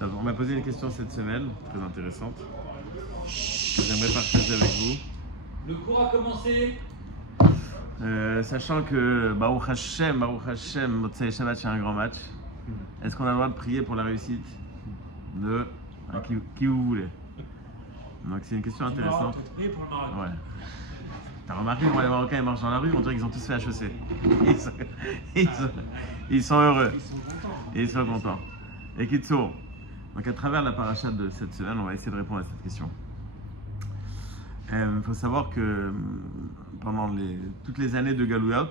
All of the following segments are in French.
Alors, on m'a posé une question cette semaine, très intéressante, que j'aimerais partager avec vous. Le cours a commencé. Sachant que Baruch Hashem, Motzei Shabbat, c'est un grand match, est-ce qu'on a le droit de prier pour la réussite de qui vous voulez? Donc c'est une question intéressante. Prier pour le Maroc. Ouais. T'as remarqué comment les Marocains ils marchent dans la rue, on dirait qu'ils ont tous fait HEC. Ils sont heureux. Ils sont contents. Et Kitsour. Donc à travers la paracha de cette semaine, on va essayer de répondre à cette question. Il faut savoir que pendant toutes les années de Galout,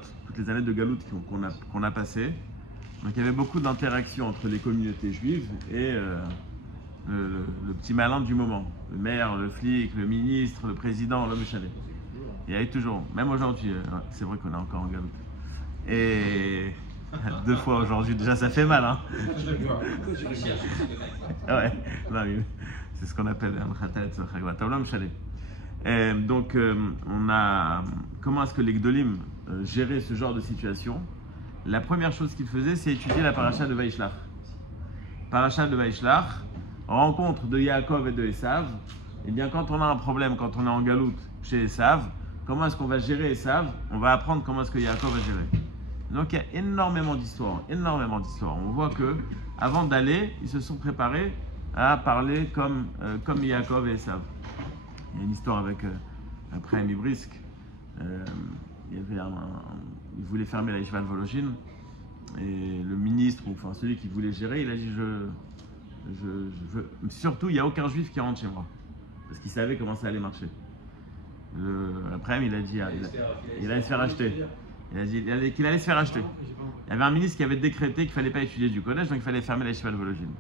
qu'on a passées, donc il y avait beaucoup d'interactions entre les communautés juives et le petit malin du moment, le maire, le flic, le ministre, le président, l'homme chalet. Il y avait toujours, même aujourd'hui, c'est vrai qu'on est encore en Galout. Et 2 fois aujourd'hui, déjà ça fait mal, hein. Ouais, non, c'est ce qu'on appelle l'homme chalet. Donc, comment est-ce que les Gdolim géraient ce genre de situation? La première chose qu'ils faisaient, c'est étudier la paracha de Vaishlach. Paracha de Vaishlach, rencontre de Yaakov et de Esav. Et bien, quand on a un problème, quand on est en galoute chez Esav, comment est-ce qu'on va gérer Esav? On va apprendre comment est-ce que Yaakov va gérer. Donc, il y a énormément d'histoires, On voit que, avant d'aller, ils se sont préparés à parler comme Yaakov et Esav. Il y a une histoire avec après Mibrisk. Il voulait fermer la Yeshiva de Vologine et le ministre, ou enfin celui qui voulait gérer, il a dit surtout il n'y a aucun juif qui rentre chez moi parce qu'il savait comment ça allait marcher. Après il a dit il allait se faire acheter. Il a dit qu'il allait se faire acheter. Il y avait un ministre qui avait décrété qu'il ne fallait pas étudier du collège, donc il fallait fermer la Yeshiva de Vologine.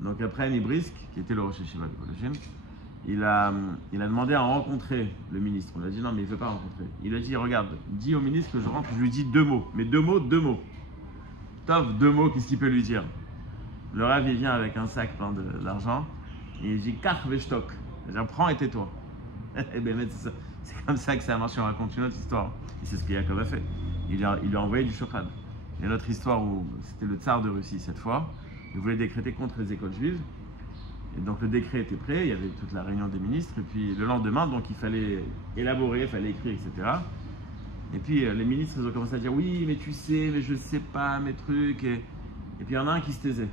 Donc après Mibrisk, qui était le Rosh Yeshiva de Vologine, il a demandé à rencontrer le ministre. On lui a dit non, mais il ne veut pas rencontrer. Il a dit regarde, dis au ministre que je rentre, je lui dis 2 mots. Mais 2 mots. Tov, 2 mots, qu'est-ce qu'il peut lui dire? Le Rav, il vient avec un sac plein d'argent et il dit Kach veshtok. C'est-à-dire prends et tais-toi. Et bien, c'est comme ça que ça a marché. On raconte une autre histoire. Et c'est ce que Yaakov a fait. Il lui a envoyé du shochan. Il y a une autre histoire où c'était le tsar de Russie cette fois. Il voulait décréter contre les écoles juives. Et donc le décret était prêt, il y avait toute la réunion des ministres, et puis le lendemain, donc il fallait élaborer, il fallait écrire, etc. Et puis les ministres, ils ont commencé à dire oui, mais tu sais, mais je sais pas, mes trucs. Et puis il y en a un qui se taisait.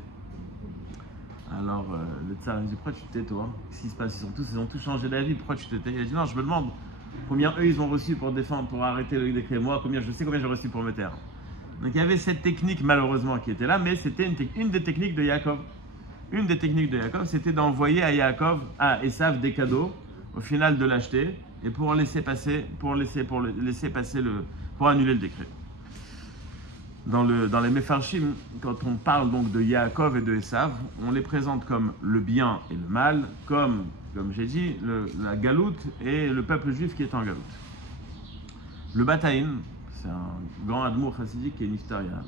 Alors le tsar il dit pourquoi tu te tais toi? Qu'est-ce qui se passe? Ils ont tous changé d'avis, pourquoi tu te tais? Il a dit non, je me demande combien eux ils ont reçu pour défendre, pour arrêter le décret. Moi, je sais combien j'ai reçu pour me taire. Donc il y avait cette technique malheureusement qui était là, mais c'était une des techniques de Yaakov. Une des techniques de Yaakov, c'était d'envoyer à Esav des cadeaux, au final de l'acheter, et pour annuler le décret. Dans les Mefarshim, quand on parle donc de Yaakov et de Esav, on les présente comme le bien et le mal, comme j'ai dit, la galoute et le peuple juif qui est en galoute. Le Bataïn, c'est un grand admour chassidique qui est niftaria.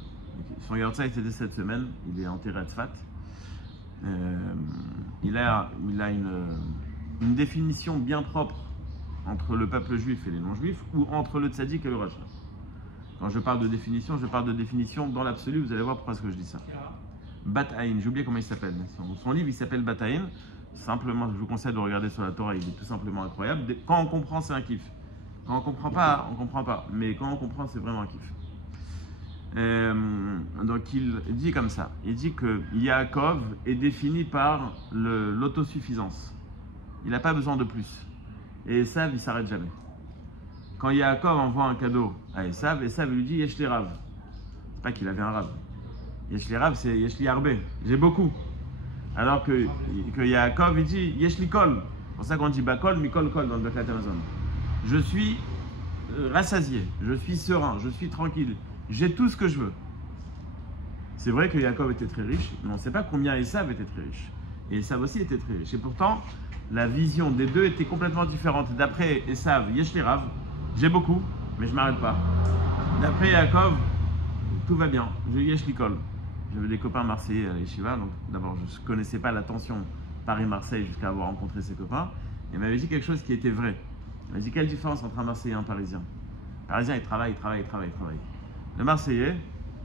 Son Yortzeit était cette semaine, il est enterré à Tzfat. Il a une définition bien propre entre le peuple juif et les non-juifs ou entre le tzaddik et le rachat. Quand je parle de définition dans l'absolu, vous allez voir pourquoi est-ce que je dis ça. Bataïn, j'ai oublié comment il s'appelle. Son livre il s'appelle Bataïn. Simplement, je vous conseille de regarder sur la Torah, il est tout simplement incroyable. Quand on comprend, c'est un kiff. Quand on comprend pas, on comprend pas. Mais quand on comprend, c'est vraiment un kiff. Donc il dit comme ça, il dit que Yaakov est défini par l'autosuffisance. Il n'a pas besoin de plus. Et Esav, il ne s'arrête jamais. Quand Yaakov envoie un cadeau à Esav, Esav lui dit Yesh li rav. C'est pas qu'il avait un rav. Yesh li rav, c'est Yesh li arbe. J'ai beaucoup. Alors que Yaakov, il dit Yesh li kol. C'est pour ça qu'on dit Bakol, Mikol, Kol dans le Birkat Hamazon. Je suis rassasié, je suis serein, je suis tranquille. J'ai tout ce que je veux. C'est vrai que Yaakov était très riche, mais on ne sait pas combien Esav était très riche. Et Esav aussi était très riche. Et pourtant, la vision des deux était complètement différente. D'après Esav, Yesh li rav, j'ai beaucoup, mais je ne m'arrête pas. D'après Yaakov, tout va bien. J'ai Yesh li kol. J'avais des copains marseillais à l'Yeshiva, donc d'abord je ne connaissais pas la tension Paris-Marseille jusqu'à avoir rencontré ses copains. Et il m'avait dit quelque chose qui était vrai. Il m'a dit quelle différence entre un Marseillais et un Parisien? Le Parisien, il travaille. Le Marseillais,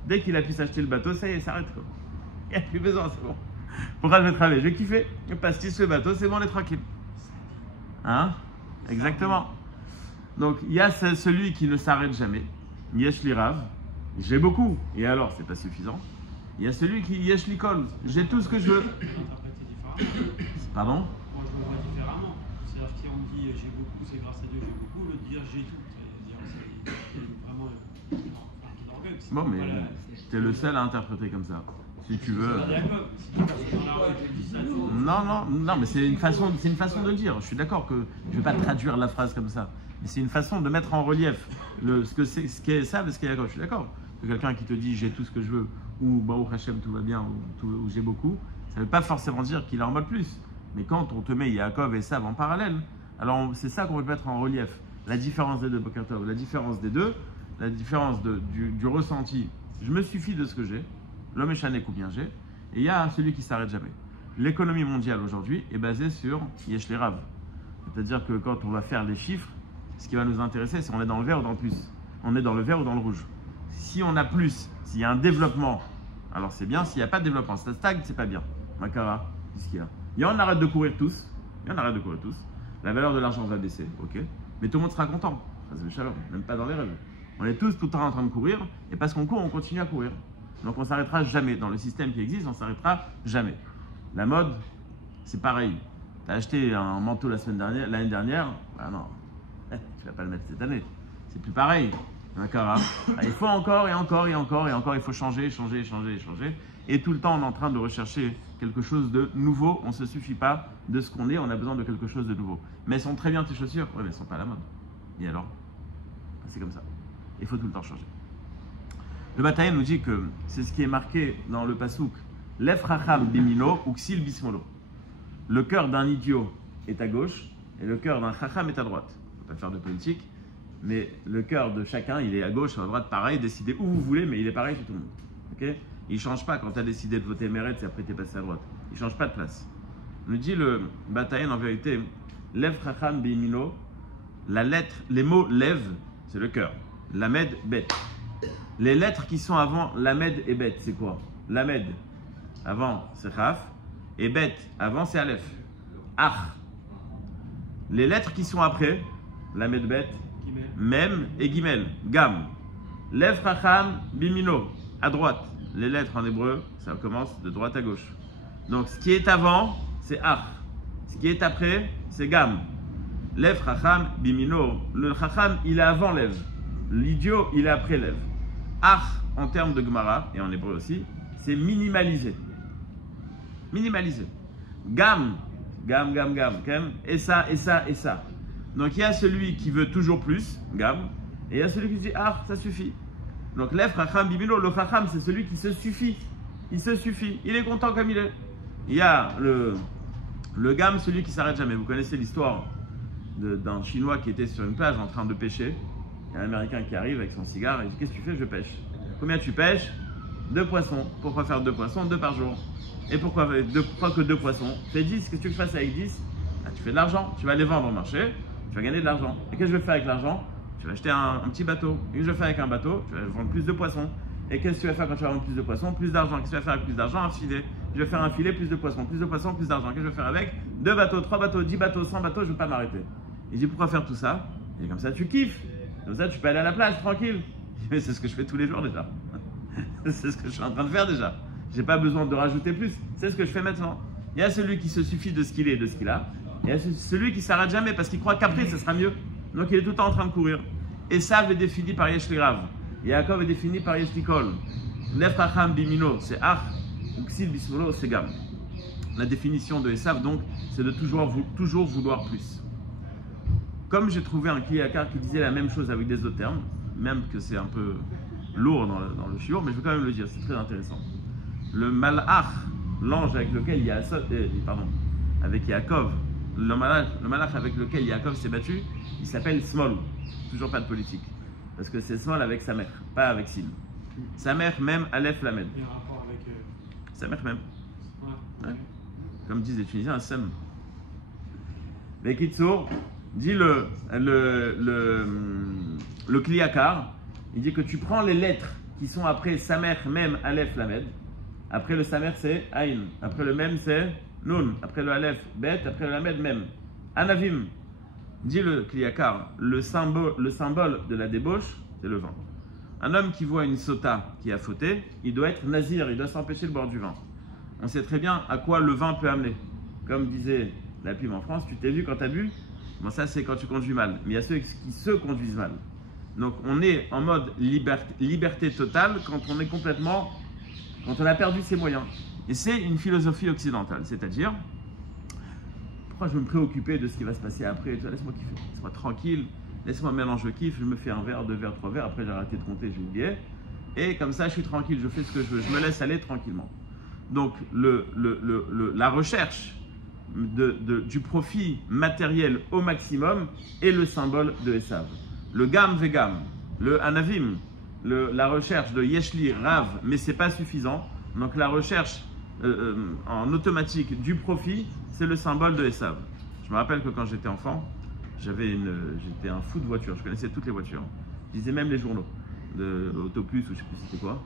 dès qu'il a pu s'acheter le bateau, ça y est, il s'arrête quoi. Il n'y a plus besoin, c'est bon. Pourquoi je vais travailler? Je vais kiffer. Je pastis le bateau, c'est bon, on est tranquille. Hein? Exactement. Donc, il y a celui qui ne s'arrête jamais. Yesh li rav. J'ai beaucoup. Et alors, c'est pas suffisant. Il y a celui qui yesh li kol. J'ai tout ce que je veux. Pardon? Moi, je le vois différemment. C'est-à-dire qu'on dit j'ai beaucoup, c'est grâce à Dieu, j'ai beaucoup. Le dire j'ai tout. C'est vraiment l'orgueil. Bon, mais t'es le seul à interpréter comme ça. Si tu veux. Non, mais c'est une façon de le dire. Je suis d'accord que je ne vais pas traduire la phrase comme ça. Mais c'est une façon de mettre en relief ce qu'est ça et ce qu'est Yaakov. Je suis d'accord. Que quelqu'un qui te dit j'ai tout ce que je veux, ou Baruch Hashem tout va bien, ou j'ai beaucoup, ça ne veut pas forcément dire qu'il en mode plus. Mais quand on te met Yaakov et Sav en parallèle, alors c'est ça qu'on veut mettre en relief. La différence des deux, Boker Tov, la différence des deux, la différence du ressenti. Je me suffis de ce que j'ai, l'homme échané combien j'ai, et il y a celui qui ne s'arrête jamais. L'économie mondiale aujourd'hui est basée sur Yesh li rav. C'est-à-dire que quand on va faire les chiffres, ce qui va nous intéresser, c'est on est dans le vert ou dans le plus. On est dans le vert ou dans le rouge. Si on a plus, s'il y a un développement, alors c'est bien. S'il n'y a pas de développement, ça stagne, c'est pas bien. Makara, qu'est-ce qu'il y a? Il y en arrête de courir tous. La valeur de l'argent va baisser, ok. Mais tout le monde sera content. Même pas dans les rêves. On est tous tout le temps en train de courir. Et parce qu'on court, on continue à courir. Donc on ne s'arrêtera jamais. Dans le système qui existe, on ne s'arrêtera jamais. La mode, c'est pareil. Tu as acheté un manteau l'année dernière, bah non, tu ne vas pas le mettre cette année. C'est plus pareil. D'accord, il faut encore, il faut changer. Et tout le temps, on est en train de rechercher quelque chose de nouveau. On ne se suffit pas de ce qu'on est, on a besoin de quelque chose de nouveau. Mais elles sont très bien tes chaussures. Oui, mais elles ne sont pas à la mode. Et alors? C'est comme ça. Il faut tout le temps changer. Le Bataïen nous dit que c'est ce qui est marqué dans le Passouk. Lef racham bimino ou ksil bismolo. Le cœur d'un idiot est à gauche et le cœur d'un chacham est à droite. On ne peut pas faire de politique, mais le cœur de chacun, il est à gauche, à droite, pareil. Décidez où vous voulez, mais il est pareil chez tout le monde. Okay? Il ne change pas quand tu as décidé de voter Meretz et après tu es passé à droite. Il ne change pas de place. Nous dit le Bataïen en vérité, Lev racham bimino, les mots lev, c'est le cœur. Lamed, bet. Les lettres qui sont avant Lamed et Bet, c'est quoi? Lamed, avant c'est Chaf, et Bet, avant c'est Aleph. Ach. Les lettres qui sont après, Lamed, Bet, Mem et Gimel, Gam. Lev Racham, Bimino, à droite. Les lettres en hébreu, ça commence de droite à gauche. Donc ce qui est avant, c'est Ach. Ce qui est après, c'est Gam. Lev Racham, Bimino. Le Racham, il est avant Lev. L'idiot, il est après Lev. Ach, en termes de Gemara, et en hébreu aussi, c'est minimalisé. Minimalisé. Gam, et ça. Donc il y a celui qui veut toujours plus, Gam, et il y a celui qui dit, ah, ça suffit. Donc l'Ef, Racham, Bimino, le Racham, c'est celui qui se suffit. Il se suffit, il est content comme il est. Il y a le Gam, celui qui s'arrête jamais. Vous connaissez l'histoire d'un Chinois qui était sur une plage en train de pêcher. Il y a un Américain qui arrive avec son cigare et il dit, qu'est-ce que tu fais? Je pêche. Combien tu pêches? 2 poissons. Pourquoi faire 2 poissons? 2 par jour. Et pourquoi que 2 poissons? Fais 10, qu'est-ce que tu veux que je fasse avec 10? Ah, tu fais de l'argent, tu vas les vendre au marché, tu vas gagner de l'argent. Et qu'est-ce que je vais faire avec l'argent? Tu vas acheter un petit bateau. Et que je vais faire avec un bateau? Tu vas vendre plus de poissons. Et qu'est-ce que tu vas faire quand tu vas vendre plus de poissons? Plus d'argent. Qu'est-ce que tu vas faire avec plus d'argent? Un filet. Je vais faire un filet, plus de poissons, plus d'argent. Qu'est-ce que je vais faire avec? 2 bateaux, 3 bateaux, 10 bateaux, 100 bateaux, je ne vais pas m'arrêter. Il dit, pourquoi faire tout ça? Et comme ça, tu kiffes. Comme ça, tu peux aller à la plage, tranquille. Mais c'est ce que je fais tous les jours déjà. C'est ce que je suis en train de faire déjà. J'ai pas besoin de rajouter plus. C'est ce que je fais maintenant. Il y a celui qui se suffit de ce qu'il est et de ce qu'il a. Il y a celui qui s'arrête jamais parce qu'il croit qu'après, ça sera mieux. Donc, il est tout le temps en train de courir. Et ça est défini par Yesh li rav. Yaakov est défini par Yesh li kol. Lef racham bimino, c'est ach. Ou ksil bismolo, c'est gam. La définition de Esav, donc, c'est de toujours vouloir plus. Comme j'ai trouvé un Kliyakar qui disait la même chose avec des autres termes, même que c'est un peu lourd dans le shiur, mais je veux quand même le dire, c'est très intéressant. Le malach, l'ange avec lequel avec Yaakov, le malach avec lequel Yaakov s'est battu, il s'appelle Smol. Toujours pas de politique. Parce que c'est Smol avec sa mère, pas avec Sil. Sa mère même, Aleph Lamed. Il y a un rapport avec. Sa mère même. Ouais. Comme disent les Tunisiens, un sem. Mais Kitsour, dit le Kliyakar, il dit que tu prends les lettres qui sont après sa mère même, Aleph Lamed, Après le Samer, c'est Aïn. Après le Mem, c'est Nun. Après le Aleph, Bet. Après le Lamed, Mem. Anavim. Dit le Kliyakar, le symbole de la débauche, c'est le vin. Un homme qui voit une sota qui a fauté, il doit être nazir, il doit s'empêcher de boire du vin. On sait très bien à quoi le vin peut amener. Comme disait la pub en France, tu t'es vu quand tu as bu? Bon, ça c'est quand tu conduis mal. Mais il y a ceux qui se conduisent mal. Donc on est en mode liberté totale quand on est complètement, quand on a perdu ses moyens. Et c'est une philosophie occidentale, c'est-à-dire, pourquoi je vais me préoccuper de ce qui va se passer après? Laisse-moi kiffer, laisse-moi tranquille, laisse-moi maintenant je kiffe, je me fais un verre, 2 verres, 3 verres, après j'ai arrêté de compter, j'ai oublié. Et comme ça je suis tranquille, je fais ce que je veux, je me laisse aller tranquillement. Donc la recherche du profit matériel au maximum est le symbole de Esav. Le gam vegam, le anavim, la recherche de yeshli, rav, mais c'est pas suffisant. Donc la recherche en automatique du profit, c'est le symbole de Esav. Je me rappelle que quand j'étais enfant, j'étais un fou de voitures, je connaissais toutes les voitures. Je lisais même les journaux, de Autoplus ou je sais plus c'était quoi.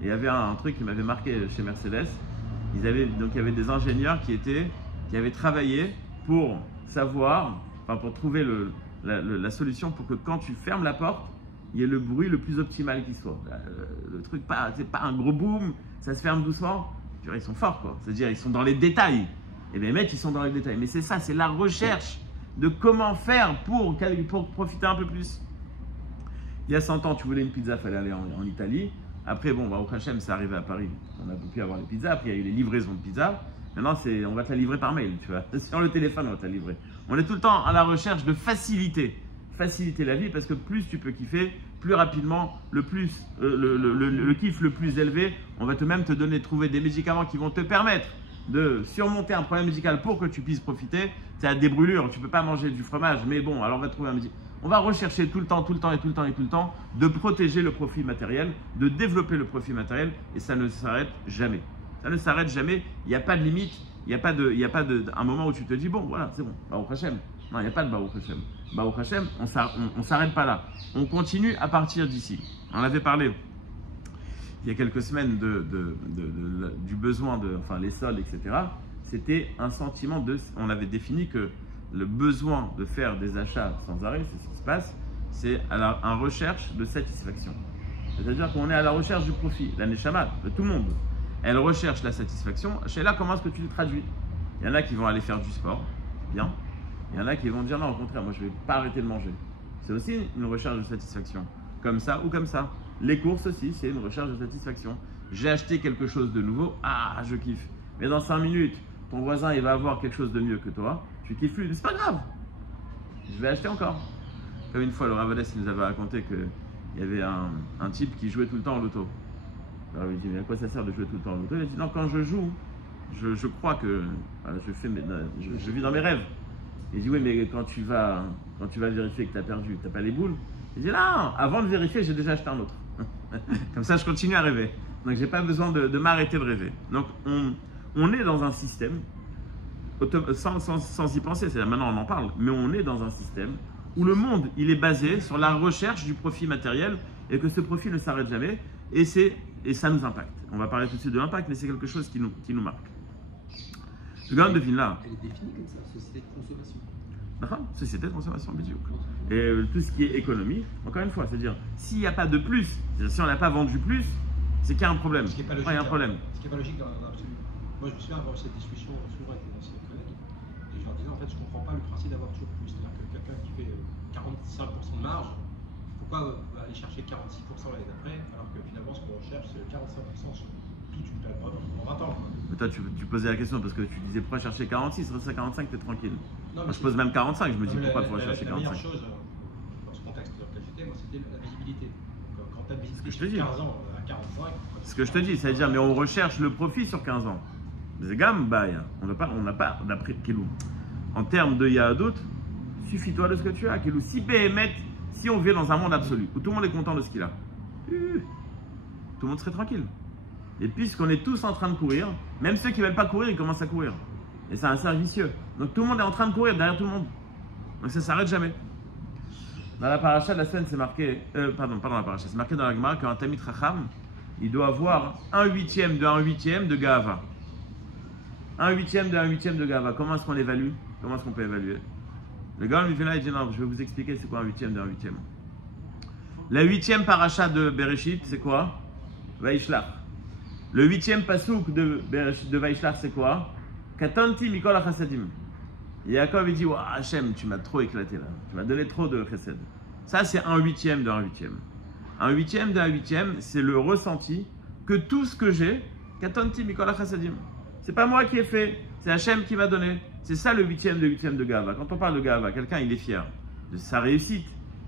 Et il y avait un truc qui m'avait marqué chez Mercedes. Il y avait des ingénieurs qui avaient travaillé pour savoir, enfin pour trouver la solution pour que quand tu fermes la porte, il y ait le bruit le plus optimal qui soit. Le truc, c'est pas un gros boom, ça se ferme doucement. Ils sont forts, quoi. C'est-à-dire, ils sont dans les détails. Et les mecs, ils sont dans les détails. Mais c'est ça, c'est la recherche de comment faire pour profiter un peu plus. Il y a 100 ans, tu voulais une pizza, il fallait aller en Italie. Après, bon, au Hachem, c'est arrivé à Paris. On a pu avoir les pizzas. Après, il y a eu les livraisons de pizza. Maintenant, on va te la livrer par mail, tu vois. Sur le téléphone, on va te la livrer. On est tout le temps à la recherche de faciliter la vie parce que plus tu peux kiffer, plus rapidement, le kiff le plus élevé, on va même trouver des médicaments qui vont te permettre de surmonter un problème médical pour que tu puisses profiter. Tu as des brûlures, tu ne peux pas manger du fromage, mais bon, alors on va trouver un médicament. On va rechercher tout le temps de protéger le profit matériel, de développer le profit matériel et ça ne s'arrête jamais. Ça ne s'arrête jamais, il n'y a pas de limite, il n'y a pas un moment où tu te dis bon voilà c'est bon, Baruch Hashem. Non, il n'y a pas de Baruch Hashem. Baruch Hashem, on ne s'arrête pas là. On continue à partir d'ici. On avait parlé il y a quelques semaines du besoin enfin les soldes, etc. C'était un sentiment on avait défini que le besoin de faire des achats sans arrêt, c'est ce qui se passe, c'est en recherche de satisfaction. C'est-à-dire qu'on est à la recherche du profit. La Neshama, de tout le monde, elle recherche la satisfaction. Chez là, comment est-ce que tu le traduis? Il y en a qui vont aller faire du sport, bien. Il y en a qui vont dire non, au contraire, moi je ne vais pas arrêter de manger. C'est aussi une recherche de satisfaction. Comme ça ou comme ça. Les courses aussi, c'est une recherche de satisfaction. J'ai acheté quelque chose de nouveau, je kiffe. Mais dans 5 minutes, ton voisin il va avoir quelque chose de mieux que toi, tu kiffes plus, c'est pas grave. Je vais acheter encore. Comme une fois, le Rav Adès nous avait raconté qu'il y avait un type qui jouait tout le temps au loto. Alors il dit mais à quoi ça sert de jouer tout le temps au loto? Il a dit non, quand je joue, je crois que je vis dans mes rêves. Il dit oui mais quand tu vas vérifier que tu as perdu, tu n'as pas les boules. Il dit non, avant de vérifier j'ai déjà acheté un autre. Comme ça je continue à rêver. Donc j'ai pas besoin de m'arrêter de rêver. Donc on est dans un système sans y penser, c'est-à-dire maintenant on en parle, mais on est dans un système où le monde il est basé sur la recherche du profit matériel et que ce profit ne s'arrête jamais et ça nous impacte. On va parler tout de suite de l'impact, mais c'est quelque chose qui nous marque. Le gars devine là. Elle est définie comme ça, société de consommation. Société de consommation, bidiouk. Et tout ce qui est économie, encore une fois, c'est-à-dire s'il n'y a pas de plus, si on n'a pas vendu plus, c'est qu'il y a un problème. Ce qui n'est pas logique. Il y a un problème. Ce qui n'est pas logique dans l'absolu. Moi, je me souviens avoir cette discussion souvent avec mes anciens collègues et je leur disais en fait, je ne comprends pas le principe d'avoir toujours plus. C'est-à-dire que quelqu'un qui fait 45% de marge, pourquoi aller chercher 46% l'année d'après alors que finalement ce qu'on recherche c'est 45% sur toute une période en 20 ans. Mais toi, tu posais la question parce que tu disais pourquoi chercher 46, reste à 45, t'es tranquille. Non, moi, je pose même 45, je me dis pourquoi il faut chercher 45. La meilleure chose dans ce contexte dans lequel j'étais, moi, c'était la visibilité. Donc, quand tu as visibilité sur 15 ans à 45, c'est ce que je te dis, c'est-à-dire, mais on recherche le profit sur 15 ans. Les gammes, on n'a pas d'après Kelou. En termes de Yahadut, suffis-toi de ce que tu as. Kelou, si on vit dans un monde absolu où tout le monde est content de ce qu'il a, tout le monde serait tranquille. Et puisqu'on est tous en train de courir, même ceux qui ne veulent pas courir, ils commencent à courir. Et c'est un cercle vicieux. Donc tout le monde est en train de courir derrière tout le monde. Donc ça ne s'arrête jamais. Dans la paracha de la semaine, c'est marqué, c'est marqué dans la paracha, c'est marqué dans la Gemara qu'un Tamid Chacham, il doit avoir 1/8 de 1/8 de Gava. 1/8 de 1/8 de Gava. Comment est-ce qu'on l'évalue? Comment est-ce qu'on peut évaluer? Le gars lui fait là, il dit non, je vais vous expliquer c'est quoi 1/8 de 1/8. La 8e paracha de Bereshit, c'est quoi? Vaishlach. Le 8e pasouk de Vaishlach, c'est quoi? Katanti mikol hachasadim. Yaakov il dit wow, Hachem, tu m'as trop éclaté là, tu m'as donné trop de chesed. Ça c'est 1/8 de 1/8. 1/8 de 1/8, c'est le ressenti que tout ce que j'ai, Katanti mikol hachasadim. C'est pas moi qui ai fait, c'est Hachem qui m'a donné. C'est ça le 8e de Gava. Quand on parle de Gava, quelqu'un il est fier de sa réussite.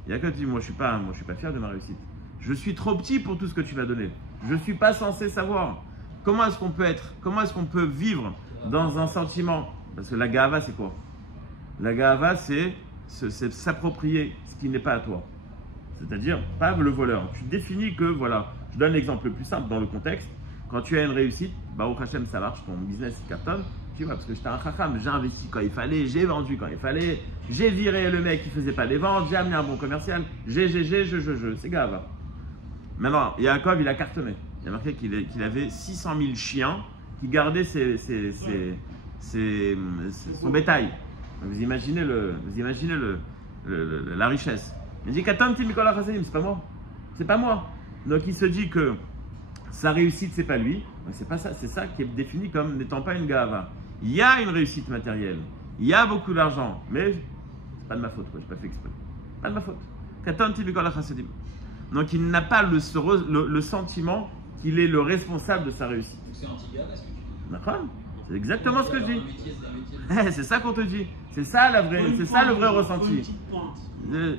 Yaakov dit moi je suis pas fier de ma réussite. Je suis trop petit pour tout ce que tu m'as donné. Je ne suis pas censé savoir. Comment est-ce qu'on peut vivre dans un sentiment? Parce que la Gava c'est quoi? La Gava c'est s'approprier ce qui n'est pas à toi. C'est-à-dire pas le voleur. Tu définis que voilà. Je donne l'exemple le plus simple dans le contexte. Quand tu as une réussite, Baruch Hashem ça marche, ton business cartonne. Tu vois, parce que j'étais un chacham, j'ai investi quand il fallait, j'ai vendu quand il fallait, j'ai viré le mec qui faisait pas les ventes, j'ai amené un bon commercial, c'est grave. Maintenant, Yaakov, il a cartonné. Il a marqué qu'il avait 600 000 chiens qui gardaient son bétail. Vous imaginez la richesse. Il dit Katanti Mikol Hachasadim, c'est pas moi. C'est pas moi. Donc il se dit que sa réussite, c'est pas lui. C'est pas ça, c'est ça qui est défini comme n'étant pas une gava. Il y a une réussite matérielle, il y a beaucoup d'argent, mais c'est pas de ma faute, quoi. J'ai pas fait exprès. Pas de ma faute. Katanti Mikol Hachasadim. Donc il n'a pas le sentiment qu'il est le responsable de sa réussite. Donc c'est anti-gava ce que tu dis. D'accord? C'est exactement ce que je dis. C'est ça qu'on te dit. C'est ça la vraie, c'est ça le vrai ressenti. Une petite pointe.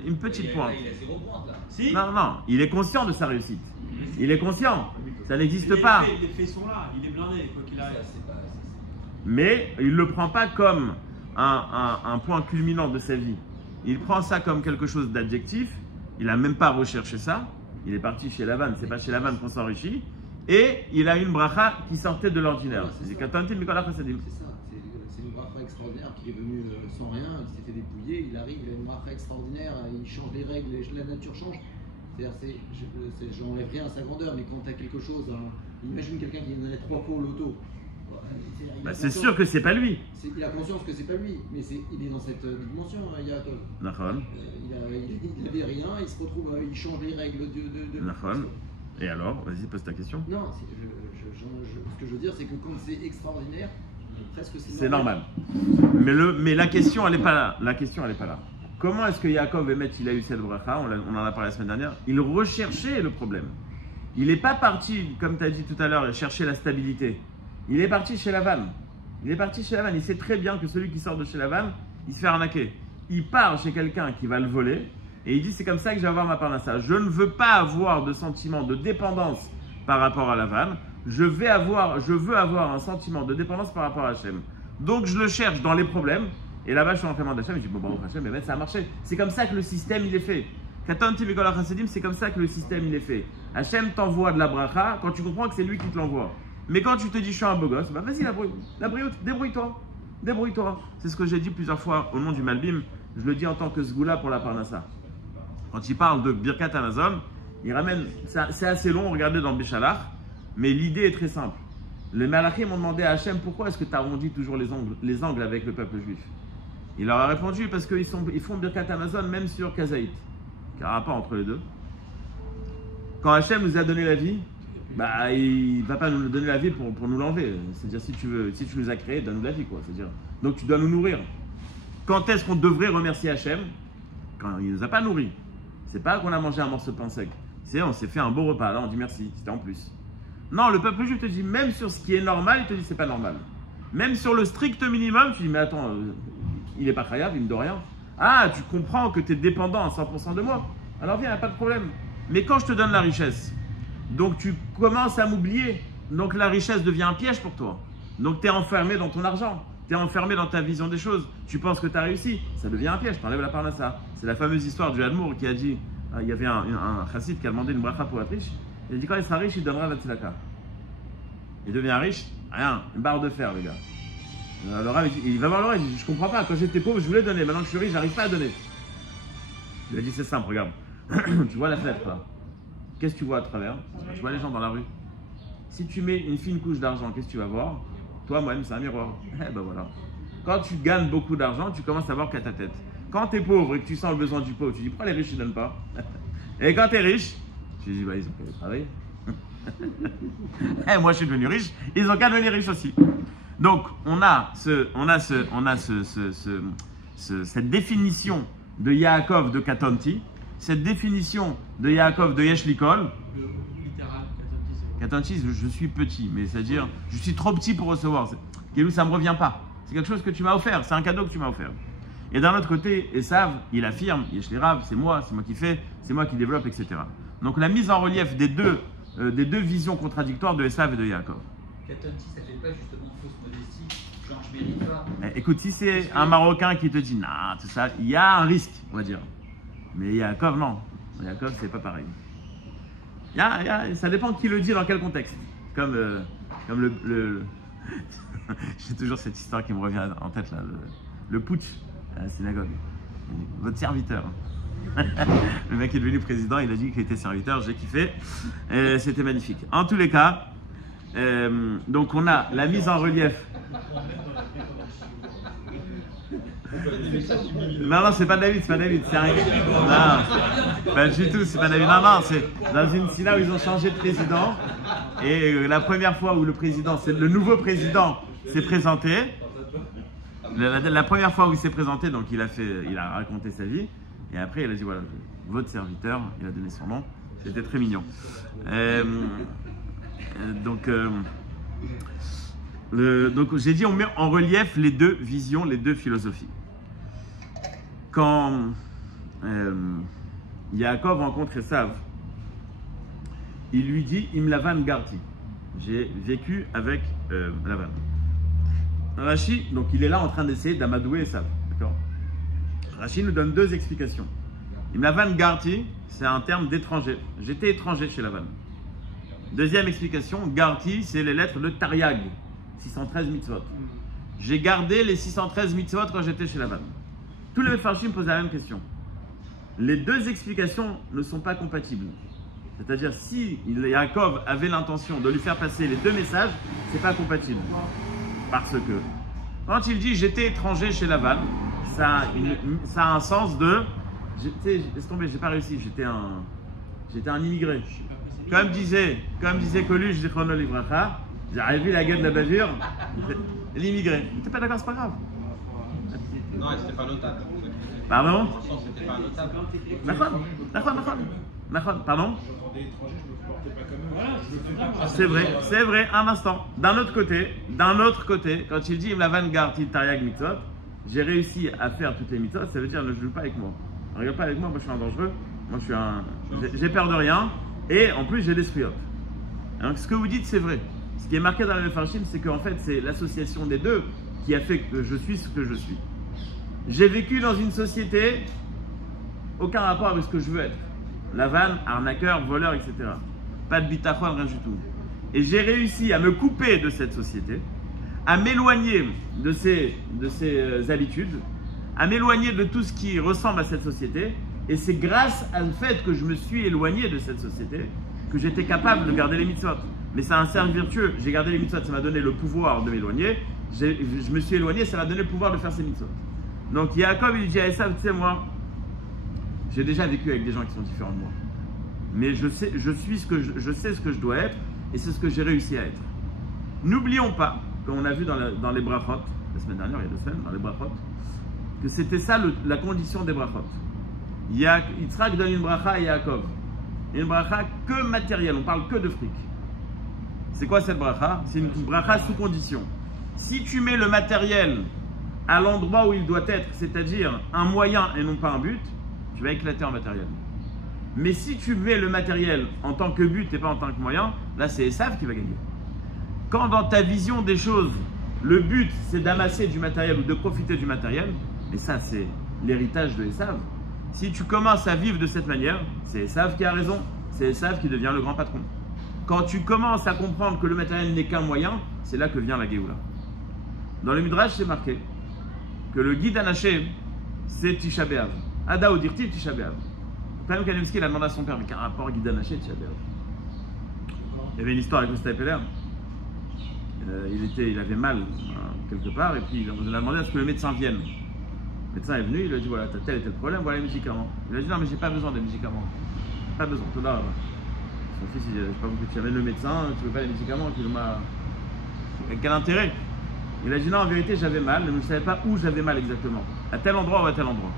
Une petite pointe. Il a 0 pointe là. Si. Non, il est conscient de sa réussite. Il est conscient. Ça n'existe Les pas. faits, les faits sont là, il est blindé, quoi qu'il arrive. Mais il ne le prend pas comme un point culminant de sa vie. Il prend ça comme quelque chose d'adjectif. Il n'a même pas recherché ça. Il est parti chez Lavan. C'est pas chez Lavan qu'on s'enrichit. Et il a une bracha qui sortait de l'ordinaire. C'est ça, c'est une bracha extraordinaire qui est venue sans rien, il s'est fait dépouiller, il arrive, il a une bracha extraordinaire, il change les règles, la nature change. C'est-à-dire, j'enlève rien à sa grandeur, mais quand tu as quelque chose, imagine quelqu'un qui donnerait 3 fois au loto. C'est sûr que c'est pas lui. Il a conscience que c'est pas lui, mais il est dans cette dimension, Yaakov. Il n'avait rien, il se retrouve, il change les règles de Et alors, vas-y, pose ta question. Non, ce que je veux dire, c'est que quand c'est extraordinaire, presque c'est normal. Mais la question, elle n'est pas là. La question, elle n'est pas là. Comment est-ce que Yaakov Emet, il a eu cette bracha? On en a parlé la semaine dernière. Il recherchait le problème. Il n'est pas parti, comme tu as dit tout à l'heure, chercher la stabilité. Il est parti chez Lavan. Il sait très bien que celui qui sort de chez Lavan, il se fait arnaquer. Il part chez quelqu'un qui va le voler et il dit c'est comme ça que je vais avoir ma parnassa. Je ne veux pas avoir de sentiment de dépendance par rapport à Lavan. Je veux avoir un sentiment de dépendance par rapport à Hachem. Donc je le cherche dans les problèmes. Et là-bas, je suis en train d'Hachem. Je dis bon, Hachem, mais ça a marché. C'est comme ça que le système il est fait. Katanti Mikol Hachasadim, c'est comme ça que le système il est fait. Hachem t'envoie de la bracha quand tu comprends que c'est lui qui te l'envoie. Mais quand tu te dis je suis un beau gosse, bah vas-y, débrouille-toi. C'est ce que j'ai dit plusieurs fois au nom du Malbim. Je le dis en tant que Sgoula pour la Parnassa. Quand il parle de Birkat Amazon, il ramène, c'est assez long, regardez dans Béchalach, mais l'idée est très simple. Les Malachim ont demandé à Hachem pourquoi est-ce que tu arrondis toujours les angles avec le peuple juif. Il leur a répondu parce qu'ils font Birkat Amazon même sur Kazaït. Il n'y a un rapport entre les deux. Quand Hachem nous a donné la vie, bah, il ne va pas nous donner la vie pour nous l'enlever. C'est-à-dire, si tu nous as créés, donne-nous la vie, quoi. C'est-à-dire, donc tu dois nous nourrir. Quand est-ce qu'on devrait remercier Hachem? Quand il ne nous a pas nourris. C'est pas qu'on a mangé un morceau de pain sec. On s'est fait un beau repas. Là, on dit merci. C'était en plus. Non, le peuple juif te dit, même sur ce qui est normal, il te dit c'est pas normal. Même sur le strict minimum, tu dis, mais attends, il n'est pas khayab, il me doit rien. Ah, tu comprends que tu es dépendant à 100% de moi. Alors viens, il n'y a pas de problème. Mais quand je te donne la richesse, donc tu commences à m'oublier. Donc la richesse devient un piège pour toi. Donc tu es enfermé dans ton argent. Tu es enfermé dans ta vision des choses. Tu penses que tu as réussi. Ça devient un piège. Tu enlèves la parnassa. C'est la fameuse histoire du Admour qui a dit, il y avait un chassid qui a demandé une bracha pour être riche. Il a dit quand il sera riche, il donnera la tzedaka. Il devient riche, rien, une barre de fer, le gars. Alors il va voir le rêve, il dit je comprends pas. Quand j'étais pauvre, je voulais donner. Maintenant que je suis riche, j'arrive pas à donner. Il a dit c'est simple, regarde. Tu vois la fenêtre là. Qu'est-ce que tu vois à travers? Tu vois les gens dans la rue. si tu mets une fine couche d'argent, qu'est-ce que tu vas voir? Toi-même, c'est un miroir. Eh ben voilà. Quand tu gagnes beaucoup d'argent, tu commences à voir qu'à ta tête. Quand tu es pauvre et que tu sens le besoin du pauvre, tu dis pourquoi les riches ne donnent pas? Et quand tu es riche, tu dis bah ils ont qu'à travailler. Et moi je suis devenu riche, ils ont qu'à devenir riches aussi. Donc on a cette définition de Yaakov de Katonti, cette définition de Yaakov de Yesh Likol. Littéral, Katonti, je suis petit, mais c'est-à-dire je suis trop petit pour recevoir. Kelou, ça ne me revient pas. C'est quelque chose que tu m'as offert, c'est un cadeau que tu m'as offert. Et d'un autre côté, Esav, il affirme, Yesh Lirav, c'est moi qui fais, c'est moi qui développe, etc. Donc la mise en relief des deux visions contradictoires de Esav et de Yaakov. Katonti, ça fait pas justement fausse modestie, genre je mérite pas. Écoute, si c'est un Marocain qui te dit non, tout ça, il y a un risque, on va dire. Mais Yaakov, non. Yaakov, c'est pas pareil. Ça dépend qui le dit, dans quel contexte. Comme le j'ai toujours cette histoire qui me revient en tête, là, le putsch à la synagogue. Votre serviteur. Le mec est devenu président, il a dit qu'il était serviteur, j'ai kiffé. C'était magnifique. En tous les cas, donc on a la mise en relief. Non, c'est pas David, c'est un... Non, pas du tout, c'est pas David. Non, c'est dans une synagogue où ils ont changé de président. Et la première fois où le nouveau président s'est présenté, la première fois où il s'est présenté, donc il a raconté sa vie. Et après, il a dit voilà, votre serviteur, il a donné son nom. C'était très mignon. Donc j'ai dit, on met en relief les deux visions, les deux philosophies. Quand Yaakov rencontre Esav, il lui dit Imlavan Garti. J'ai vécu avec Lavan. Rashi, donc il est là en train d'essayer d'amadouer Esav. D'accord. Rashi nous donne deux explications. Imlavan Garti, c'est un terme d'étranger. J'étais étranger chez Lavan. Deuxième explication, Garti, c'est les lettres de Taryag, 613 mitzvot. J'ai gardé les 613 mitzvot quand j'étais chez Lavan. Tous les Mefarshim posent la même question. Les deux explications ne sont pas compatibles. C'est-à-dire, si Yaakov avait l'intention de lui faire passer les deux messages, c'est pas compatible. Parce que, quand il dit j'étais étranger chez Lavan, ça a un sens de. Laisse tomber, j'ai pas réussi, j'étais un immigré. Comme disait Coluche de Chrono Livracha, j'avais vu la gueule de la bavure, l'immigré. T'es pas d'accord, c'est pas grave. Non, c'était pas notable. Pardon? C'était pas notable. Pardon? C'est vrai, un instant. D'un autre côté, quand il dit Imlavan Garti Taryag Mitzvot, j'ai réussi à faire toutes les mitzvot, ça veut dire ne joue pas avec moi. Ne regarde pas avec moi, moi je suis un dangereux, j'ai peur de rien, et en plus j'ai l'esprit hop. Donc ce que vous dites c'est vrai. Ce qui est marqué dans le Mefarshim, c'est qu'en fait c'est l'association des deux qui a fait que je suis ce que je suis. J'ai vécu dans une société, aucun rapport avec ce que je veux être. Lavan, arnaqueur, voleur, etc. Pas de bitachon, rien du tout. Et j'ai réussi à me couper de cette société, à m'éloigner de ses habitudes, à m'éloigner de tout ce qui ressemble à cette société. Et c'est grâce au fait que je me suis éloigné de cette société que j'étais capable de garder les mitzvot. Mais c'est un cercle vertueux. J'ai gardé les mitzvot, ça m'a donné le pouvoir de m'éloigner. Je me suis éloigné, ça m'a donné le pouvoir de faire ces mitzvot. Donc Yaakov, il dit à Esav, tu sais moi, j'ai déjà vécu avec des gens qui sont différents de moi. Mais je sais ce que je dois être et c'est ce que j'ai réussi à être. N'oublions pas, comme on a vu dans les brachot, la semaine dernière, il y a 2 semaines, dans les brachot, que c'était ça la condition des brachot. Yitzhak donne une bracha à Yaakov. Une bracha que matérielle, on parle que de fric. C'est quoi cette bracha? C'est une bracha sous condition. Si tu mets le matériel à l'endroit où il doit être, c'est-à-dire un moyen et non pas un but, tu vas éclater en matériel. Mais si tu mets le matériel en tant que but et pas en tant que moyen, là c'est Esav qui va gagner. Quand dans ta vision des choses, le but c'est d'amasser du matériel ou de profiter du matériel, et ça c'est l'héritage de Esav, si tu commences à vivre de cette manière, c'est Esav qui a raison, c'est Esav qui devient le grand patron. Quand tu commences à comprendre que le matériel n'est qu'un moyen, c'est là que vient la Géoula. Dans le Midrash, c'est marqué que le guide Anaché, c'est Tisha B'Av. Ada ou Dirti, Tisha B'Av. Quand même, Kanevski a demandé à son père, mais quel rapport guide Anaché, Tisha B'Av? Il y avait une histoire avec Ostap Peller. Il avait mal quelque part, et puis on a demandé à ce que le médecin vienne. Le médecin est venu, il lui a dit voilà, t'as tel et tel problème, voilà les médicaments. Il lui a dit non, mais j'ai pas besoin des médicaments. Pas besoin, tout là. Son fils, il dit, je sais pas pourquoi tu amènes le médecin, tu veux pas les médicaments, quel intérêt? Il a dit non, en vérité, j'avais mal, mais je ne savais pas où j'avais mal exactement. À tel endroit ou à tel endroit.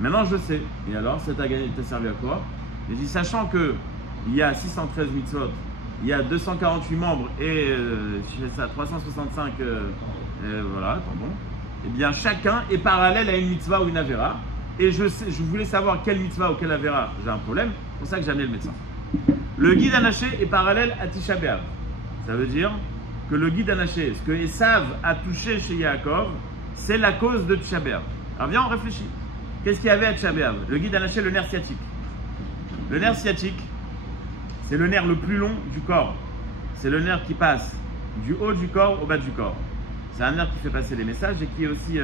Maintenant, je sais. Et alors, ça t'a servi à quoi? Il dit, sachant qu'il y a 613 mitzvot, il y a 248 membres et je sais ça, 365, voilà, bon. Eh bien, chacun est parallèle à une mitzvah ou une avera. Et je voulais savoir quelle mitzvah ou quelle avera j'ai un problème. C'est pour ça que j'ai amené le médecin. Le guide anaché est parallèle à Tisha B'Av. Ça veut dire que le guide anaché, ce que Esav a touché chez Yaakov, c'est la cause de Tisha B'Av. Alors viens, on réfléchit. Qu'est-ce qu'il y avait à Tisha B'Av? Le guide anaché, le nerf sciatique. Le nerf sciatique, c'est le nerf le plus long du corps. C'est le nerf qui passe du haut du corps au bas du corps. C'est un nerf qui fait passer les messages et qui est aussi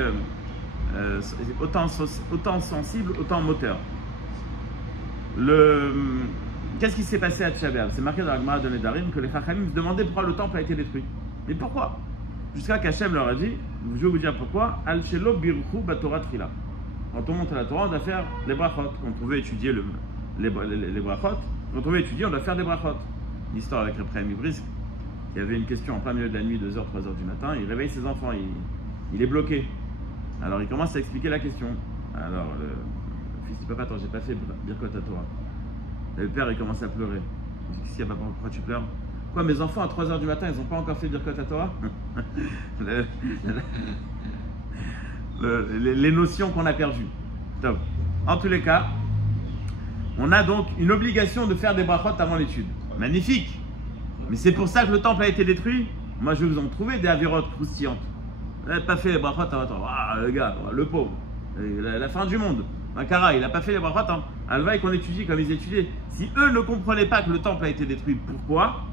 autant sensible, autant moteur. Qu'est-ce qui s'est passé à Tisha B'Av? C'est marqué dans la Gemara de Nedarim que les Chachamim se demandaient pourquoi le temple a été détruit. Mais pourquoi? Jusqu'à qu'Hachem leur a dit, je vais vous dire pourquoi, Al Shelo Birchu Batorah Trila. Quand on monte à la Torah, on doit faire les brachot. Quand on veut étudier les brachot, quand on veut étudier, on doit faire des brachot. L'histoire avec Reprem Ibris, il y avait une question en plein milieu de la nuit, 2h, 3h du matin, il réveille ses enfants, il est bloqué. Alors il commence à expliquer la question. Alors le fils dit, papa, attends, j'ai pas fait Birkot à Torah. Le père, il commence à pleurer. Il dit, qu'est-ce qu'il y a, papa, pourquoi tu pleures? Quoi, mes enfants, à 3h du matin, ils n'ont pas encore fait Birkot à Torah? Les notions qu'on a perdues. Donc, en tous les cas, on a donc une obligation de faire des brachot avant l'étude. Magnifique! Mais c'est pour ça que le temple a été détruit. Moi, je vais vous en trouver des avérotes croustillantes. Il n'a pas fait les brachot avant. Ah, le gars, le pauvre. La fin du monde. Makara, il n'a pas fait les brachot. Hein. Alvaï qu'on étudie comme ils étudiaient. Si eux ne comprenaient pas que le temple a été détruit, pourquoi?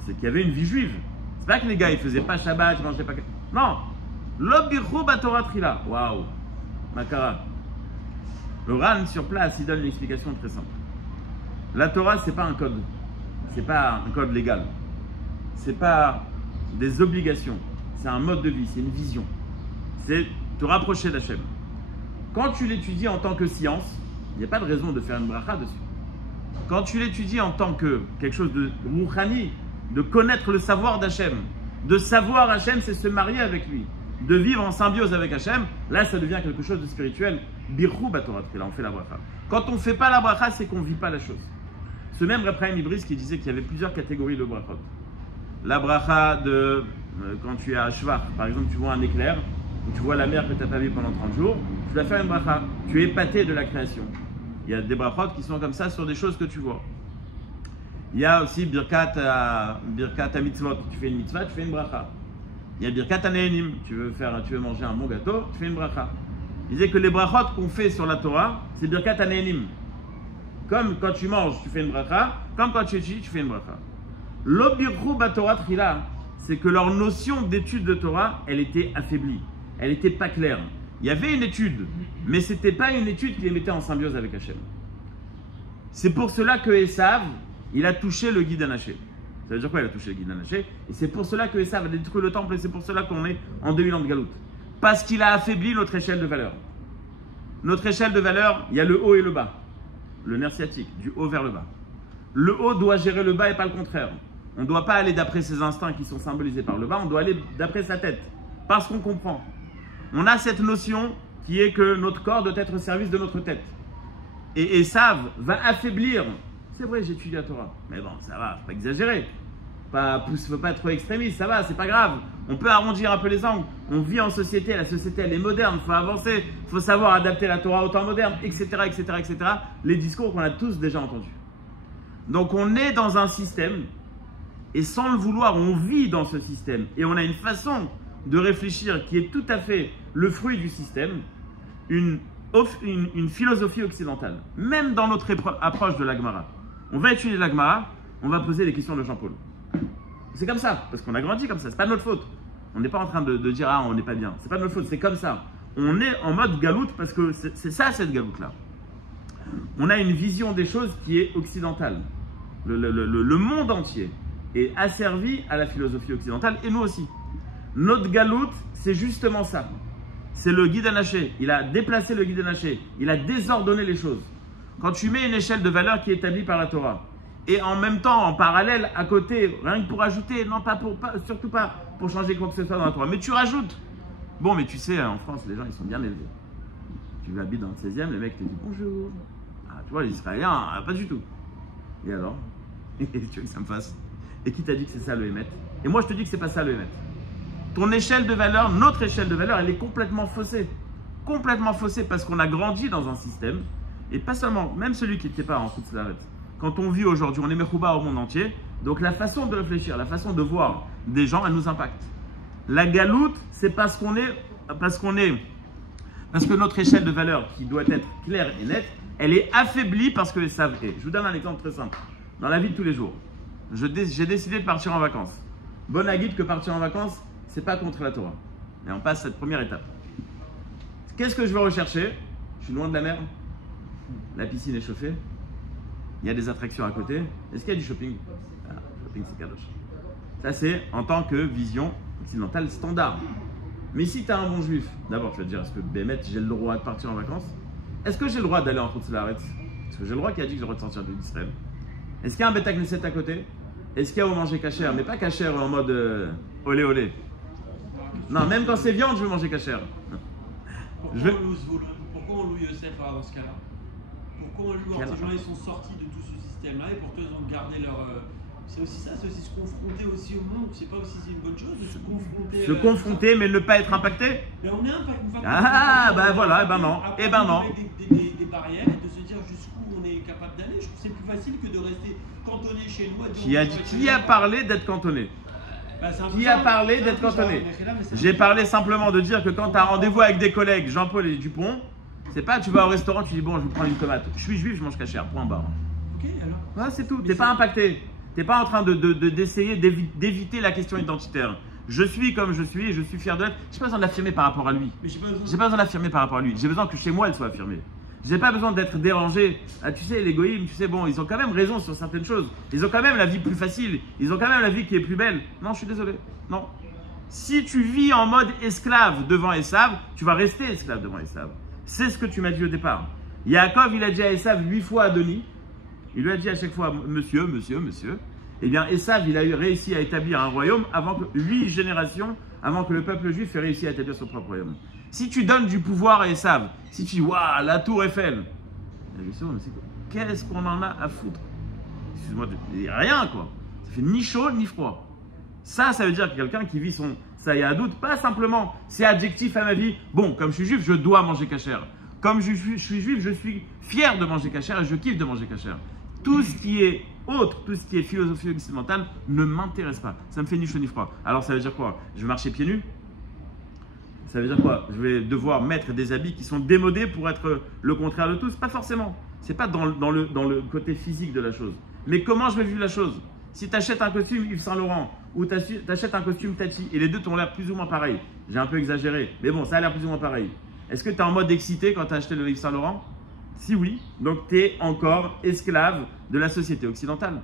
C'est qu'il y avait une vie juive. C'est pas que les gars, ils faisaient pas Shabbat, ils mangeaient pas. Non! L'obirchou batorah trila. Waouh! Makara. Le Ran sur place, il donne une explication très simple. La Torah, c'est pas un code. C'est pas un code légal. C'est pas des obligations. C'est un mode de vie, c'est une vision. C'est te rapprocher d'Hachem. Quand tu l'étudies en tant que science, il n'y a pas de raison de faire une bracha dessus. Quand tu l'étudies en tant que quelque chose de rouchani, de connaître le savoir d'Hachem, de savoir Hachem, c'est se marier avec lui, de vivre en symbiose avec Hachem, là ça devient quelque chose de spirituel. Birchou batorah trila, on fait la bracha. Quand on ne fait pas la bracha, c'est qu'on ne vit pas la chose. Ce même Reprem Ibris qui disait qu'il y avait plusieurs catégories de brachot. La bracha de quand tu es à Shvar, par exemple, tu vois un éclair, ou tu vois la mer que tu n'as pas vue pendant 30 jours, tu dois faire une bracha. Tu es épaté de la création. Il y a des brachot qui sont comme ça sur des choses que tu vois. Il y a aussi Birkat à mitzvot. Tu fais une mitzvah, tu fais une bracha. Il y a Birkat à Nehenim. Tu veux manger un bon gâteau, tu fais une bracha. Il disait que les brachot qu'on fait sur la Torah, c'est Birkat à Nehenim. Comme quand tu manges, tu fais une bracha. Comme quand tu étudies, tu fais une bracha. L'obirchou batorah trila, c'est que leur notion d'étude de Torah, elle était affaiblie. Elle n'était pas claire. Il y avait une étude, mais ce n'était pas une étude qui les mettait en symbiose avec Hachem. C'est pour cela que Esav, il a touché le guide anaché. Ça veut dire quoi, il a touché le guide anaché? Et c'est pour cela que Esav a détruit le temple, et c'est pour cela qu'on est en 2000 ans de galoute. Parce qu'il a affaibli notre échelle de valeur. Notre échelle de valeur, il y a le haut et le bas. Le nerf sciatique, du haut vers le bas. Le haut doit gérer le bas et pas le contraire. On ne doit pas aller d'après ses instincts qui sont symbolisés par le bas, on doit aller d'après sa tête. Parce qu'on comprend. On a cette notion qui est que notre corps doit être au service de notre tête. Et Esav va affaiblir. C'est vrai, j'étudie la Torah. Mais bon, ça va, faut pas exagérer. Faut pas être trop extrémiste, ça va, c'est pas grave. On peut arrondir un peu les angles. On vit en société, la société elle est moderne, il faut avancer, il faut savoir adapter la Torah au temps moderne, etc., etc., etc. Les discours qu'on a tous déjà entendus. Donc on est dans un système, et sans le vouloir, on vit dans ce système. Et on a une façon de réfléchir qui est tout à fait le fruit du système, une philosophie occidentale. Même dans notre approche de la Gemara. On va étudier la Gemara, on va poser les questions de Jean-Paul. C'est comme ça, parce qu'on a grandi comme ça, c'est pas de notre faute. On n'est pas en train de dire ah on n'est pas bien, c'est pas de notre faute, c'est comme ça. On est en mode galoute parce que c'est ça cette galoute-là. On a une vision des choses qui est occidentale. Le monde entier est asservi à la philosophie occidentale, et nous aussi. Notre galout, c'est justement ça. C'est le guide anaché. Il a déplacé le guide anaché. Il a désordonné les choses. Quand tu mets une échelle de valeur qui est établie par la Torah, et en même temps, en parallèle, à côté, rien que pour ajouter, non surtout pas pour changer quoi que ce soit dans la Torah, mais tu rajoutes. Bon, mais tu sais, en France, les gens, ils sont bien élevés. Tu habites dans le 16e, les mecs te disent bonjour. Ah, tu vois, les Israéliens, pas du tout. Et alors? Et tu veux que ça me fasse? Et qui t'a dit que c'est ça le Hémet? Et moi, je te dis que c'est pas ça le Hémet. Ton échelle de valeur, notre échelle de valeur, elle est complètement faussée. Complètement faussée parce qu'on a grandi dans un système. Et pas seulement, même celui qui n'était pas en Chutz La'aretz. Quand on vit aujourd'hui, on est Mechouba au monde entier. Donc la façon de réfléchir, la façon de voir des gens, elle nous impacte. La galoute, c'est parce que notre échelle de valeur, qui doit être claire et nette, elle est affaiblie parce que les savent. Je vous donne un exemple très simple. Dans la vie de tous les jours, j'ai décidé de partir en vacances. Bonne aguide que partir en vacances, c'est pas contre la Torah. Et on passe cette première étape. Qu'est-ce que je veux rechercher? Je suis loin de la mer. La piscine est chauffée. Il y a des attractions à côté. Est-ce qu'il y a du shopping? Ah, le shopping, c'est kadosh. Ça, c'est en tant que vision occidentale standard. Mais si tu as un bon juif, d'abord, tu vas te dire, est-ce que Bémet, j'ai le droit de partir en vacances? Est-ce que j'ai le droit d'aller en Chutz La'aretz? Est-ce que j'ai le droit qui a dit que j'ai le droit de sortir d'Israël? Est-ce qu'il y a un Beth Knesset à côté? Est-ce qu'il y a au manger cachère? Mais pas cachère en mode olé olé. Non, même quand c'est viande, je veux manger cachère. Pourquoi on loue Yosef dans ce cas-là? Pourquoi on loue? Ces gens-là, ils sont sortis de tout ce système-là et pourtant ils ont gardé leur... C'est aussi ça, c'est aussi se confronter aussi au monde. C'est pas aussi une bonne chose de se confronter. Se confronter, mais ne pas être impacté? Mais on est impacté. Ah, ben voilà, eh ben non. Eh ben non. Des barrières et de se dire jusqu'où on est capable d'aller. Je trouve que c'est plus facile que de rester cantonné chez nous. Qui a parlé d'être cantonné? Qui a parlé d'être cantonné? J'ai parlé simplement de dire que quand tu as rendez-vous avec des collègues, Jean-Paul et Dupont, c'est pas tu vas au restaurant, tu dis bon, je vais prendre une tomate. Je suis juif, je mange cachère, point barre. Ok, alors. Voilà, c'est tout. T'es pas impacté. T'es pas en train d'essayer d'éviter la question identitaire. Je suis comme je suis et je suis fier de l'être. J'ai pas besoin de l'affirmer par rapport à lui. J'ai pas besoin de l'affirmer par rapport à lui. J'ai besoin que chez moi elle soit affirmée. J'ai pas besoin d'être dérangé. Ah, tu sais, les goïms, tu sais, bon, ils ont quand même raison sur certaines choses. Ils ont quand même la vie plus facile. Ils ont quand même la vie qui est plus belle. Non, je suis désolé. Non. Si tu vis en mode esclave devant Esav, tu vas rester esclave devant Esav. C'est ce que tu m'as dit au départ. Yaakov, il a dit à Esav 8 fois Adoni. Il lui a dit à chaque fois monsieur, monsieur, monsieur. Eh bien, Esav, il a réussi à établir un royaume avant que 8 générations, avant que le peuple juif ait réussi à établir son propre royaume. Si tu donnes du pouvoir à Esav, si tu dis waouh, la tour Eiffel, qu'est-ce qu'on en a à foutre? Excuse-moi, rien quoi. Ça fait ni chaud ni froid. Ça veut dire que quelqu'un qui vit sa yahadout, pas simplement c'est adjectif à ma vie. Bon, comme je suis juif, je dois manger cachère. Comme je suis juif, je suis fier de manger cachère et je kiffe de manger cachère. Tout ce qui est autre, tout ce qui est philosophie occidentale ne m'intéresse pas. Ça me fait ni chaud ni froid. Alors ça veut dire quoi? Je vais marcher pieds nus? Ça veut dire quoi? Je vais devoir mettre des habits qui sont démodés pour être le contraire de tous? Pas forcément. C'est pas dans le côté physique de la chose. Mais comment je vais vivre la chose? Si tu achètes un costume Yves Saint Laurent ou tu achètes un costume Tati et les deux t'ont l'air plus ou moins pareil, j'ai un peu exagéré, mais bon, ça a l'air plus ou moins pareil. Est-ce que tu es en mode excité quand tu as acheté le Yves Saint Laurent? Si oui, donc tu es encore esclave de la société occidentale.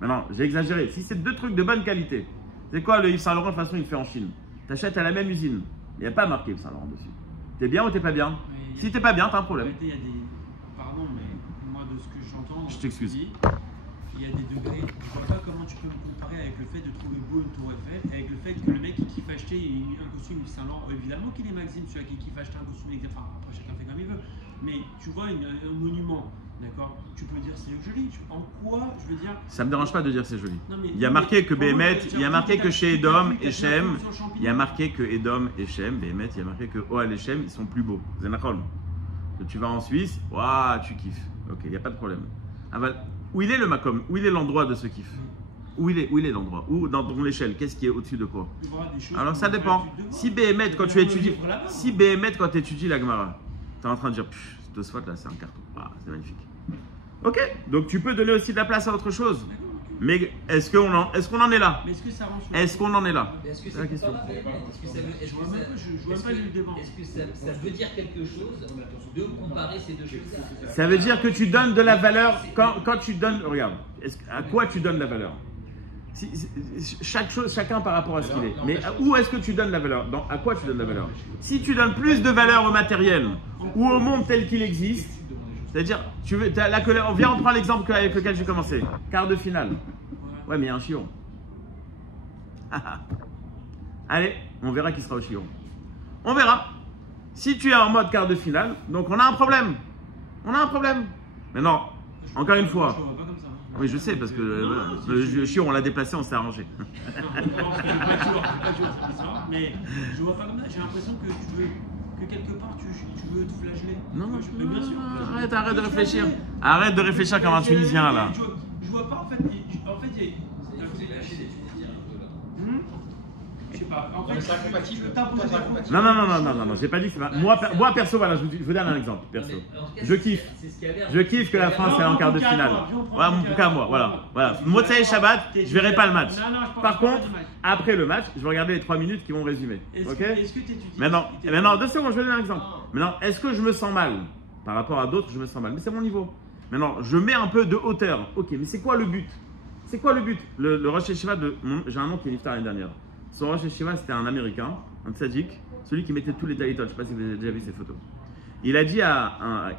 Maintenant, j'ai exagéré. Si c'est deux trucs de bonne qualité, c'est quoi le Yves Saint Laurent? De toute façon, il fait en Chine. Tu achètes à la même usine. Il n'y a pas marqué Yves Saint Laurent dessus. T'es bien ou t'es pas bien? Si t'es pas bien, t'as un problème. Il y a des... Pardon, mais moi, de ce que j'entends, je t'excuse. Il y a des degrés. Je vois pas comment tu peux me comparer avec le fait de trouver beau une tour Eiffel, avec le fait que le mec qui kiffe acheter un costume Yves Saint Laurent. Évidemment qu'il est Maxime, celui qui kiffe acheter un costume, enfin, après chacun fait comme il veut. Mais tu vois un monument, d'accord? Tu peux dire c'est joli. En quoi, je veux dire. Ça me dérange pas de dire c'est joli. Non, il y a marqué que Béhémet, il y a marqué que chez Edom et Shem, il y a marqué que Edom et Shem, Béhémet, il y a marqué que Oal et Shem, ils sont plus beaux. Zenachol. Tu vas en Suisse, waouh, tu kiffes. Ok, il n'y a pas de problème. Ah bah, où il est le Macom? Où il est l'endroit de ce kiff? Où il est l'endroit? Où dans ton échelle? Qu'est-ce qui est au-dessus de quoi? Alors ça dépend. Si Béhémet, quand tu étudies, quand tu étudies la Gemara, tu es en train de dire, ce spot là, c'est un carton. Ah, c'est magnifique. Ok, donc tu peux donner aussi de la place à autre chose. Mais est-ce qu'on en est là? Est-ce qu'on en est là? C'est la question. Est-ce que ça veut dire quelque chose de comparer ces deux choses? Ça veut dire que tu donnes de la valeur quand tu donnes. Regarde, à quoi tu donnes la valeur? chaque chose, chacun par rapport à ce qu'il est. Mais où est-ce que tu donnes la valeur? À quoi tu donnes la valeur? Si tu donnes plus de valeur au matériel ou au monde tel qu'il existe, c'est-à-dire, viens, on prend l'exemple avec lequel j'ai commencé. Quart de finale. Ouais, mais il y a un chiron. Allez, on verra qui sera au chiron. On verra. Si tu es en mode quart de finale, donc on a un problème. On a un problème. Mais non, encore une fois. Oui, je sais, parce que le chiron, on l'a déplacé, on s'est arrangé. Mais je vois pas comme ça. J'ai l'impression que quelque part tu veux te flageller. Non, mais bien sûr. Arrête de réfléchir. Arrête de réfléchir comme un Tunisien là. Je vois pas en fait. Il y a. Je sais pas. En fait, c'est incompatible. Non, j'ai pas dit que c'est pas. Moi perso, voilà, je vous donne un exemple. Perso. Je kiffe que la France est en quart de finale. Voilà, mon cas, moi. Voilà. Motsai Shabbat, je verrai pas le match. Par contre, après le match, je vais regarder les 3 minutes qui vont résumer. Ok? Maintenant, 2 secondes, je vais donner un exemple. Maintenant, est-ce que je me sens mal? Par rapport à d'autres, je me sens mal. Mais c'est mon niveau. Maintenant, je mets un peu de hauteur. Ok, mais c'est quoi le but? C'est quoi le but? Le Rosh Hashiva j'ai un nom qui est niftar l'année dernière. Son Rosh Hashiva, c'était un Américain, un tzaddik, celui qui mettait tous les talitot. Je ne sais pas si vous avez déjà vu ces photos. Il a dit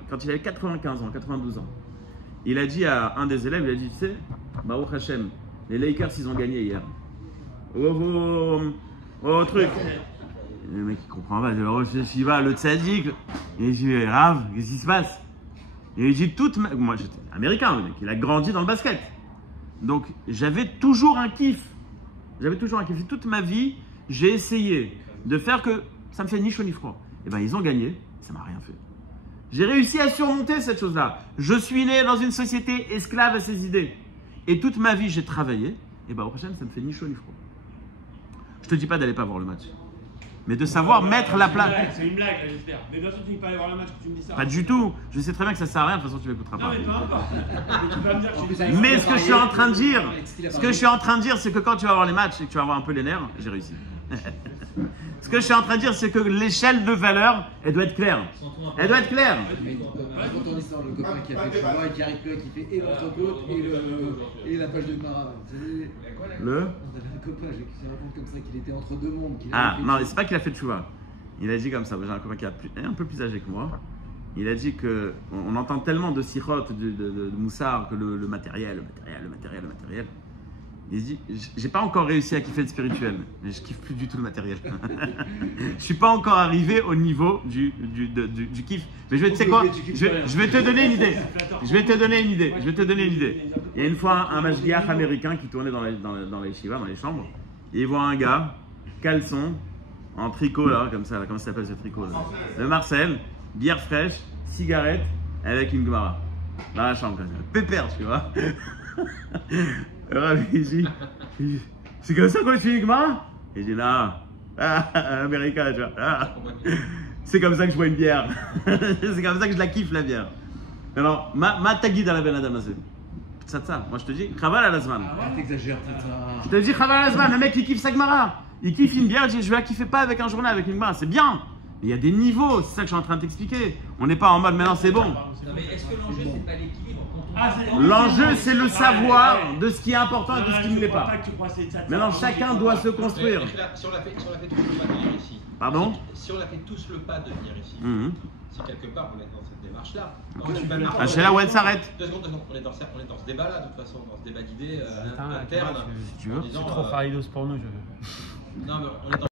quand il avait 95 ans, 92 ans, il a dit à un des élèves, il a dit, tu sais, Baruch Hashem, les Lakers, ils ont gagné hier. Oh, truc. Le mec, il comprend pas, le Rosh Hashiva, le tzaddik. Il dit, Rav, qu'est-ce qui se passe? Et il dit, moi, j'étais américain, le mec, il a grandi dans le basket. Donc, j'avais toujours un kiff. Toute ma vie, j'ai essayé de faire que ça me fait ni chaud ni froid. Et bien, ils ont gagné, ça m'a rien fait. J'ai réussi à surmonter cette chose-là. Je suis né dans une société esclave à ses idées. Et toute ma vie, j'ai travaillé. Et bien, au prochain, ça me fait ni chaud ni froid. Je te dis pas d'aller pas voir le match. Mais de savoir mettre la place. C'est une blague, j'espère. Mais bien sûr, tu ne dis pas aller voir le match quand tu me dis ça. Pas du tout. Je sais très bien que ça sert à rien. De toute façon, tu m'écouteras pas. Non, mais peu importe. Tu vas me dire que je mais ce que je suis en train de dire, c'est que quand tu vas voir les matchs et que tu vas avoir un peu les nerfs, j'ai réussi. Ce que je suis en train de dire, c'est que l'échelle de valeur, elle doit être claire. Elle doit être claire. Raconte ton histoire, le copain qui a fait chez moi et qui arrive plus, qui fait et l'entrecôte et la page de Mara. Le On avait un copain qui raconte comme ça qu'il était entre deux mondes. Non, c'est pas qu'il a fait de chouva. Il a dit comme ça. J'ai un copain qui est un peu plus âgé que moi. Il a dit que on entend tellement de sirotes, de moussard, que le matériel. Il dit, j'ai pas encore réussi à kiffer le spirituel, mais je kiffe plus du tout le matériel. Je suis pas encore arrivé au niveau du kiff. Mais tu sais quoi? Je vais te donner une idée. Je vais te donner une idée. Il y a une fois un mashgiach américain qui tournait dans les shivas, dans les chambres, et il voit un gars, caleçon, en tricot là, comme ça, comment ça s'appelle ce tricot là? De Marcel, bière fraîche, cigarette, avec une gemara. Dans la chambre, comme ça. Pépère, tu vois. Il dit, c'est comme ça qu'on fait une gemara? Il dit, non, américain, tu vois. C'est comme ça que je bois une bière. C'est comme ça que je la kiffe, la bière. Alors, ma tagid à la Ben Adamazé. Ça, moi je te dis, Chaval à la Zman. T'exagères, je te dis, Chaval à la Zman, le mec il kiffe sa gemara. Il kiffe une bière, je vais la kiffer pas avec un journal, avec une gemara. C'est bien. Mais il y a des niveaux, c'est ça que je suis en train de t'expliquer. On n'est pas en mode maintenant c'est bon. Non, mais est-ce que l'enjeu, c'est pas l'équilibre? L'enjeu, c'est le savoir de ce qui est important et de ce qui ne l'est pas. Maintenant, chacun doit se construire. Si on l'a fait tous le pas de venir ici. Pardon? Si on a fait tous le pas de venir ici, si quelque part on est dans cette démarche-là. Hachela, où elle s'arrête? 2 secondes, on est dans ce débat-là, de toute façon, dans ce débat d'idées interne. Si tu veux. C'est trop Faridos pour nous. Non, mais on est dans